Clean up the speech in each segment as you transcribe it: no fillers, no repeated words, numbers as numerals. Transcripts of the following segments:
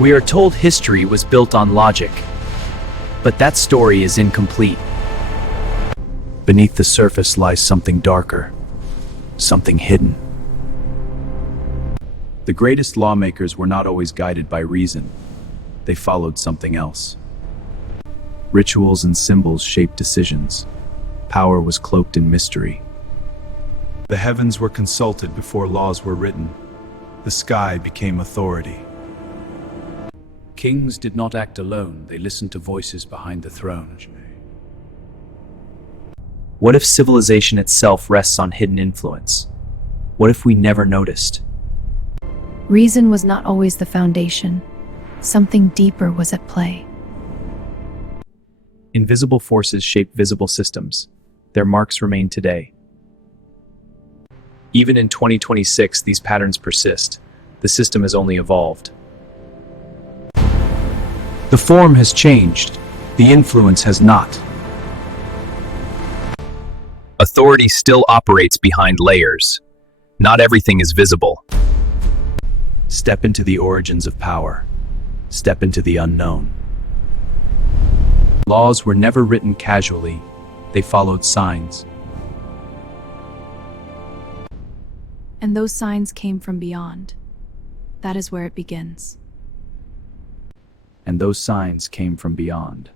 We are told history was built on logic, but that story is incomplete. Beneath the surface lies something darker, something hidden. The greatest lawmakers were not always guided by reason. They followed something else. Rituals and symbols shaped decisions. Power was cloaked in mystery. The heavens were consulted before laws were written. The sky became authority. Kings did not act alone. They listened to voices behind the throne. What if civilization itself rests on hidden influence? What if we never noticed? Reason was not always the foundation. Something deeper was at play. Invisible forces shape visible systems. Their marks remain today. Even in 2026, these patterns persist. The system has only evolved. The form has changed. The influence has not. Authority still operates behind layers. Not everything is visible. Step into the origins of power. Step into the unknown. Laws were never written casually. They followed signs. And those signs came from beyond. That is where it begins. And those signs came from beyond.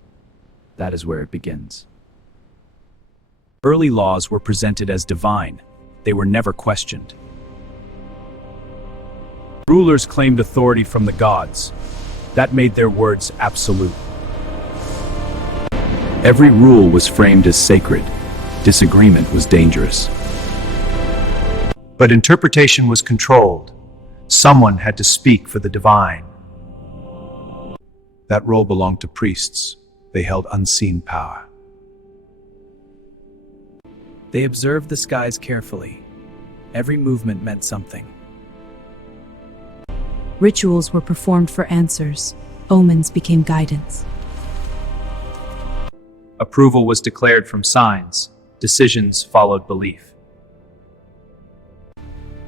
That is where it begins. Early laws were presented as divine. They were never questioned. Rulers claimed authority from the gods. That made their words absolute. Every rule was framed as sacred. Disagreement was dangerous. But interpretation was controlled. Someone had to speak for the divine. That role belonged to priests. They held unseen power. They observed the skies carefully. Every movement meant something. Rituals were performed for answers. Omens became guidance. Approval was declared from signs. Decisions followed belief.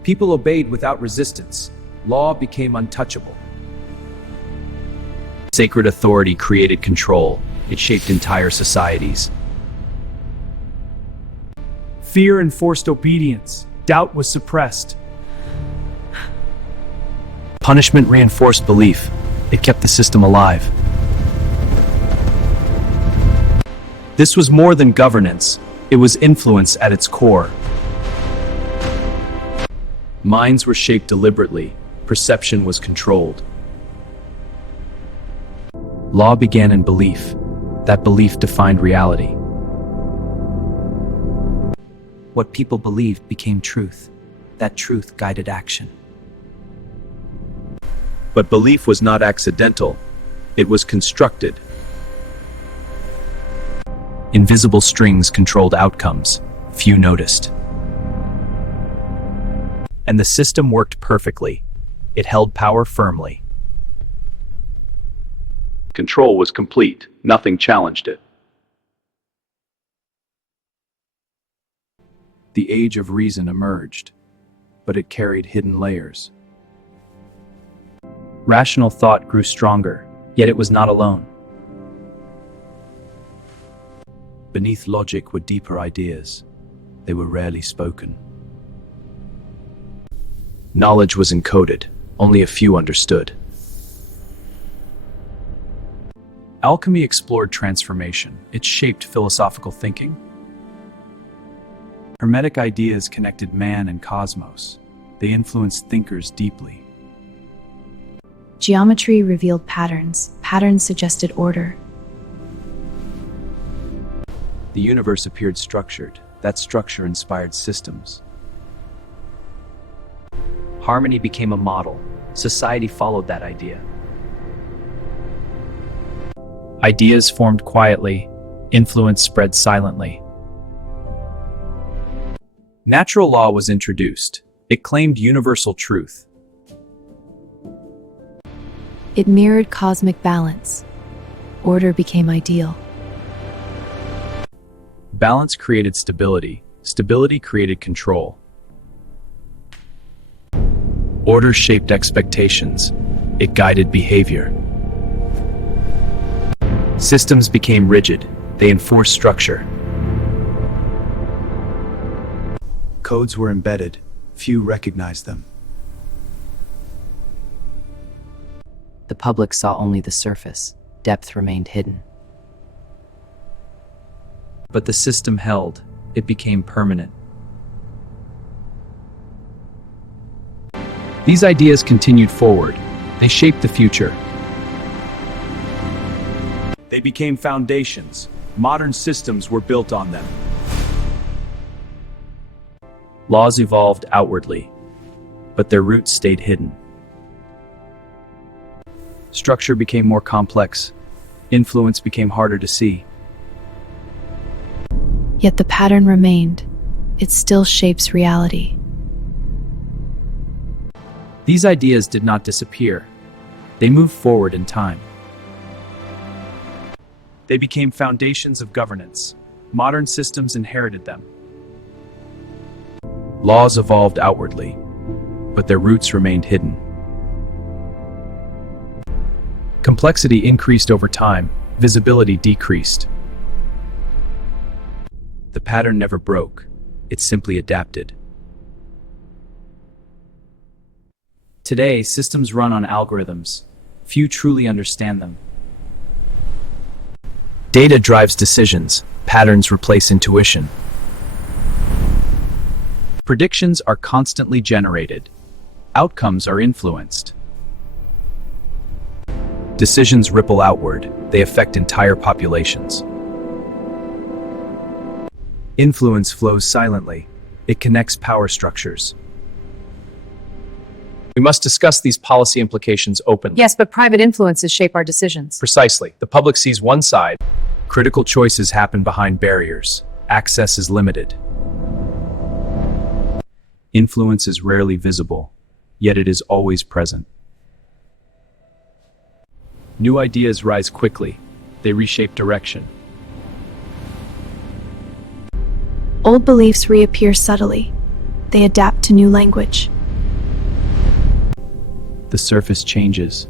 People obeyed without resistance. Law became untouchable. Sacred authority created control. It shaped entire societies. Fear enforced obedience. Doubt was suppressed. Punishment reinforced belief. It kept the system alive. This was more than governance. It was influence at its core. Minds were shaped deliberately. Perception was controlled. Law began in belief. That belief defined reality. What people believed became truth. That truth guided action. But belief was not accidental. It was constructed. Invisible strings controlled outcomes. Few noticed. And the system worked perfectly. It held power firmly. Control was complete. Nothing challenged it. The age of reason emerged, but it carried hidden layers. Rational thought grew stronger, yet it was not alone. Beneath logic were deeper ideas. They were rarely spoken. Knowledge was encoded. Only a few understood. Alchemy explored transformation. It shaped philosophical thinking. Hermetic ideas connected man and cosmos. They influenced thinkers deeply. Geometry revealed patterns. Patterns suggested order. The universe appeared structured. That structure inspired systems. Harmony became a model. Society followed that idea. Ideas formed quietly. Influence spread silently. Natural law was introduced. It claimed universal truth. It mirrored cosmic balance. Order became ideal. Balance created stability. Stability created control. Order shaped expectations. It guided behavior. Systems became rigid. They enforced structure. Codes were embedded. Few recognized them. The public saw only the surface. Depth remained hidden. But the system held. It became permanent. These ideas continued forward. They shaped the future. They became foundations. Modern systems were built on them. Laws evolved outwardly, but their roots stayed hidden. Structure became more complex. Influence became harder to see. Yet the pattern remained. It still shapes reality. These ideas did not disappear. They moved forward in time. They became foundations of governance. Modern systems inherited them. Laws evolved outwardly, but their roots remained hidden. Complexity increased over time. Visibility decreased. The pattern never broke. It simply adapted. Today, systems run on algorithms. Few truly understand them. Data drives decisions. Patterns replace intuition. Predictions are constantly generated. Outcomes are influenced. Decisions ripple outward. They affect entire populations. Influence flows silently. It connects power structures. We must discuss these policy implications openly. Yes, but private influences shape our decisions. Precisely. The public sees one side. Critical choices happen behind barriers. Access is limited. Influence is rarely visible, yet it is always present. New ideas rise quickly. They reshape direction. Old beliefs reappear subtly. They adapt to new language. The surface changes.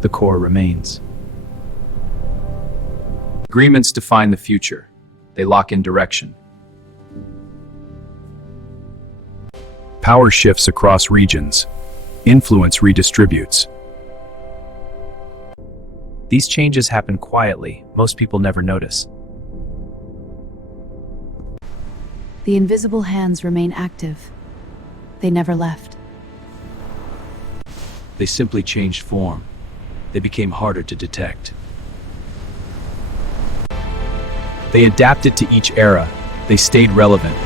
The core remains. Agreements define the future. They lock in direction. Power shifts across regions. Influence redistributes. These changes happen quietly. Most people never notice. The invisible hands remain active. They never left. They simply changed form. They became harder to detect. They adapted to each era. They stayed relevant.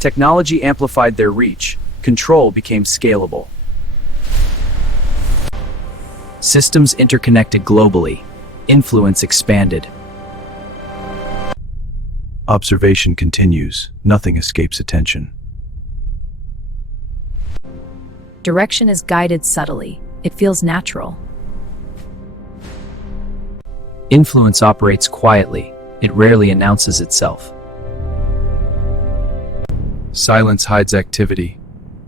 Technology amplified their reach. Control became scalable. Systems interconnected globally. Influence expanded. Observation continues. Nothing escapes attention. Direction is guided subtly. It feels natural. Influence operates quietly. It rarely announces itself. Silence hides activity.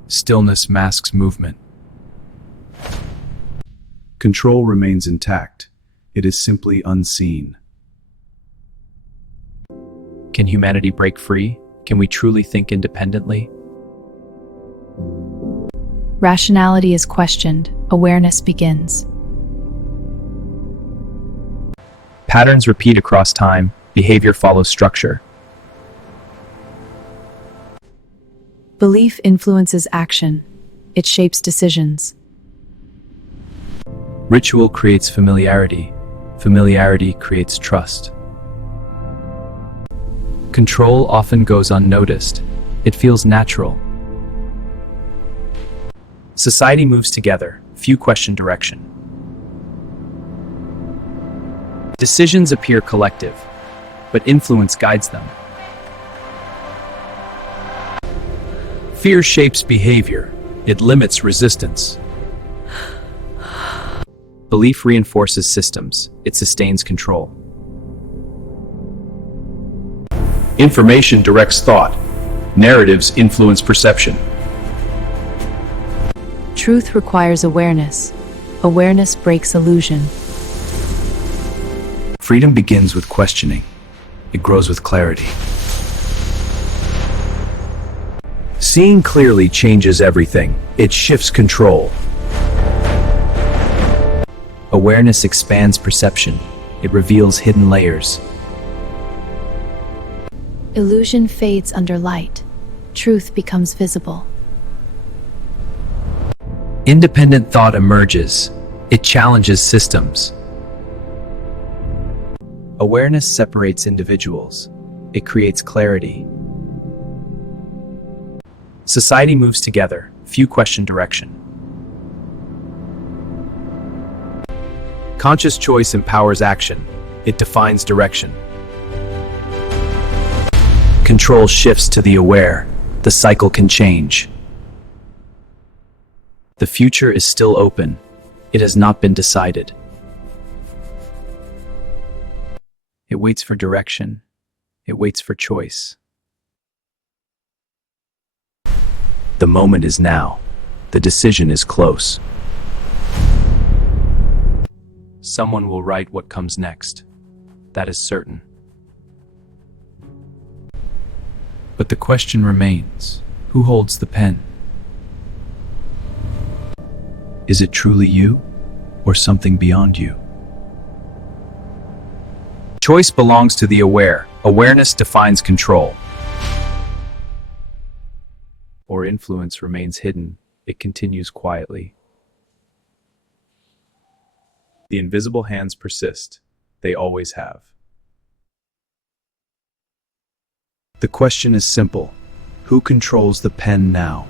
Stillness masks movement. Control remains intact. It is simply unseen. Can humanity break free? Can we truly think independently? Rationality is questioned. Awareness begins. Patterns repeat across time. Behavior follows structure. Belief influences action. It shapes decisions. Ritual creates familiarity. Familiarity creates trust. Control often goes unnoticed. It feels natural. Society moves together. Few question direction. Decisions appear collective, but influence guides them. Fear shapes behavior. It limits resistance. Belief reinforces systems. It sustains control. Information directs thought. Narratives influence perception. Truth requires awareness. Awareness breaks illusion. Freedom begins with questioning. It grows with clarity. Seeing clearly changes everything. It shifts control. Awareness expands perception. It reveals hidden layers. Illusion fades under light. Truth becomes visible. Independent thought emerges. It challenges systems. Awareness separates individuals. It creates clarity. Society moves together. Few question direction. Conscious choice empowers action. It defines direction. Control shifts to the aware. The cycle can change. The future is still open. It has not been decided. It waits for direction. It waits for choice. The moment is now. The decision is close. Someone will write what comes next. That is certain. But the question remains, who holds the pen? Is it truly you, or something beyond you? Choice belongs to the aware. Awareness defines control. Or influence remains hidden. It continues quietly. The invisible hands persist. They always have. The question is simple. Who controls the pen now?